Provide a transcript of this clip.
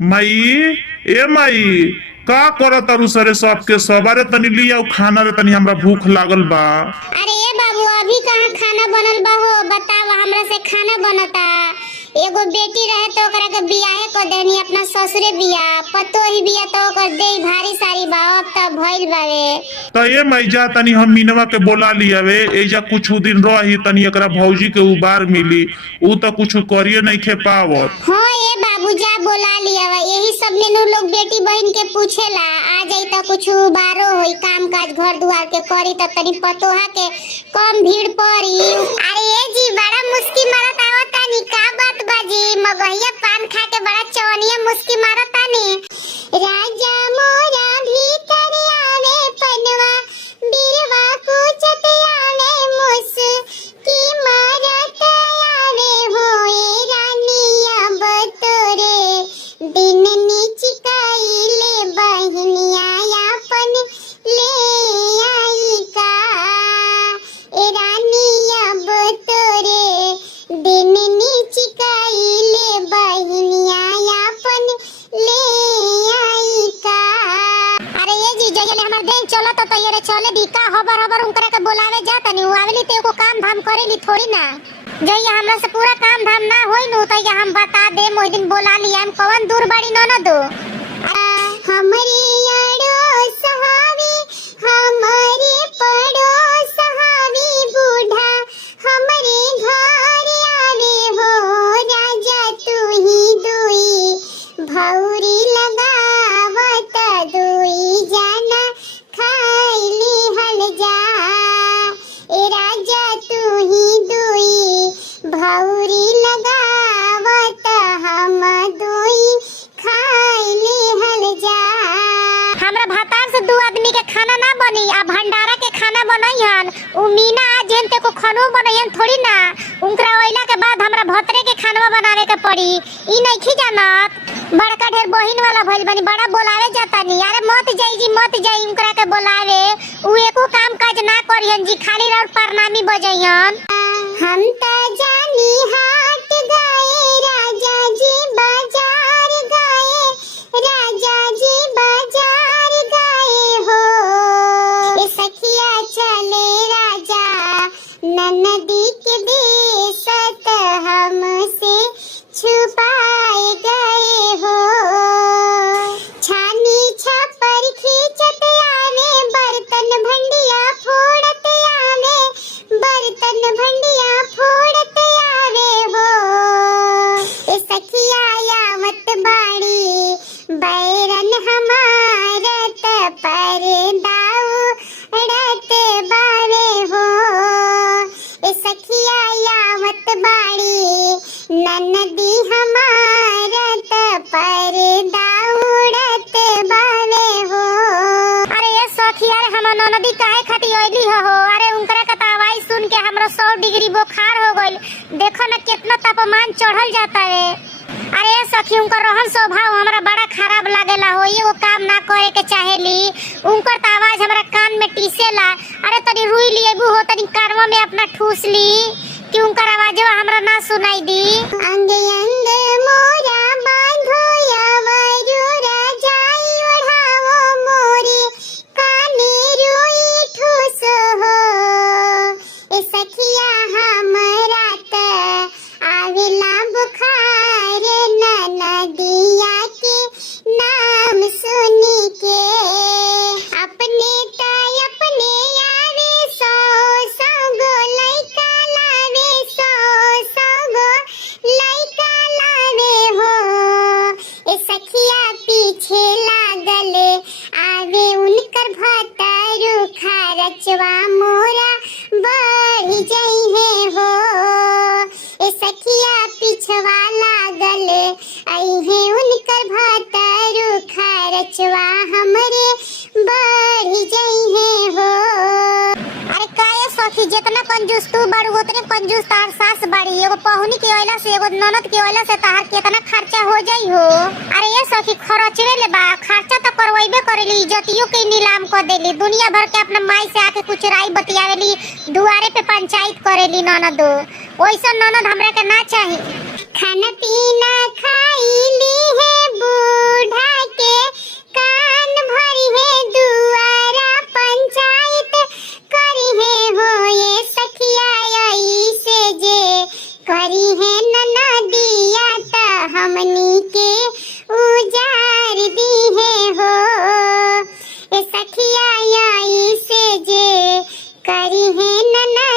माई ए माई का करत तारू सरे सबके सवारे तनी लिया खाना रे तनी हमरा भूख लागल बा। अरे ए बाबू अभी कहाँ खाना बनल बा हो बतावा हमरा से खाना बनता। एगो बेटी रहे तो ओकरा के बियाह कर देनी अपना ससुरे बियाह पतो ही बियाह तो ओकर देई भारी सारी बा अब त भइल बावे। तो ए माई जा तनी हम मीनवा के बोला लियावे एजा कुछ दिन रही तनी एकरा भौजी के उबार मिली ऊ तो कुछ करिए नहीं खे पावत। हां ए बाबू जा बोला लियावा यही सब में नु लोग बेटी बहन के पूछेला आ जाई त कुछ उबारो होई काम काज घर दुआर के करी त तनी पतोहा के कम भीड़ पड़ी। अरे ए जी बड़ा मुस्की मारत आवतानी का बात बाजी मगहिया पान खा के बड़ा चवनिया मुस्की मारतानी। राजा मोरा भीतर आवे पनवा बीरवा पूछत आवे मुस की मारत आवे होए रानिया बतोरे दिन निचकाइले बहनिया अपन ले आई का ए रानिया बतोरे दिन निचकाइले बहनिया अपन ले आई का। अरे ये जी जजले हमर देन चलो तो तैयार चले दी का खबर खबर उनकरा के बुलावे जा तनी आवेली ते को काम धाम करेली थोड़ी ना जो ये हमरा से पूरा काम धाम ना होई नु तो ये हम बता दे मोई दिन बोला लिया हम कौन दूर बड़ी न दो। हमरे यारो सहावी हमरे पड़ो सहावी बूढ़ा हमरे घर आवे हो राजा तू ही दुई भौरी लगावत दुई जाना खाइली हल जा ए राजा तू ही दुई भौरी लगावत हम दुई खाइली हल जा। हमरा भातार से दो आदमी के खाना ना बनी आ भंडारा के खाना बनइहन उ मीना आज जेनते को खानो बनइहन थोड़ी ना उनकरा ओइला के बाद हमरा भतरे के खाना बनावे के पड़ी ई नइखी जानत बड़का ढेर बहिन वाला भइल बनी बड़ा बोलावे जाता नी। अरे मत जाई जी मत जाई उनकरा के बोलावे उ एको काम काज ना करियन जी खाली और परनामी बजइहन। हम त जानी हाट गए राजा जी बाजार गए राजा जी बाजार गए हो ए सखिया चले राजा ननदी के देसत हमसे छुपाए गए हो छानी छपर खींचत आवे बर्तन भंडिया फोड़त आवे बर्तन भंडिया फोड़त आवे हो ए सखिया यावत बाड़ी बैरन हमारत पर दाऊ रत बावे हो ए सखिया यावत बाड़ी ननदी हमारत पर दाऊड़त बावे हो। अरे ये सखिया रे हमर ननदी काहे खाती आइली हो अरे उनकरा के आवाज सुन के हमरा 100 डिग्री बुखार हो गइल देखो ना कितना तापमान चढ़ल जाता है। अरे ये सखी उनकर रहन स्वभाव हमरा बड़ा खराब लागेला हो एगो काम ना करे के चाहेली उनकर त आवाज हमरा कान में टीसेला। अरे तनी रुई लिएबू हो तनी कानवा में अपना ठूस ली कि उनकर आवाजवा हमरा ना सुनाई दी। अंग अंग मोरा बांधो यावरू राजाई ओढ़ावो मोरे काने रुई ठूस हो ए सखिया हमरा त आवेला बुखार ननदिया के नाम सुनी के अपने त अपने आवे सौ सौ गो लइका लावे सौ सौ गो लइका लावे हो ए सखिया पीछे लागल आवे उनकर भतरू खरचवा मोरा बढ़ जई है हो ए सखिया पिछवा लागल आई है उनकर भतरू खरचवा हमरे बढ़ जई है हो। अरे काहे सखी जितना कंजूस तू बड़ उतने कंजूस तार सास बड़ी एगो पहुनी के ओइला से एगो ननद के ओइला से तार कितना खर्चा हो जाई हो। अरे ये सखी खर्चवे ले बा खर्चा तो करवाइबे करेली इज्जतियों के नीलाम कर देली दुनिया भर के अपना माई से आके कुछ राई बतियावेली दुआरे पे पंचायत करेली ननद ओइसा ननद हमरा के ना चाहिए। खाना पीना खाइली है बू है नना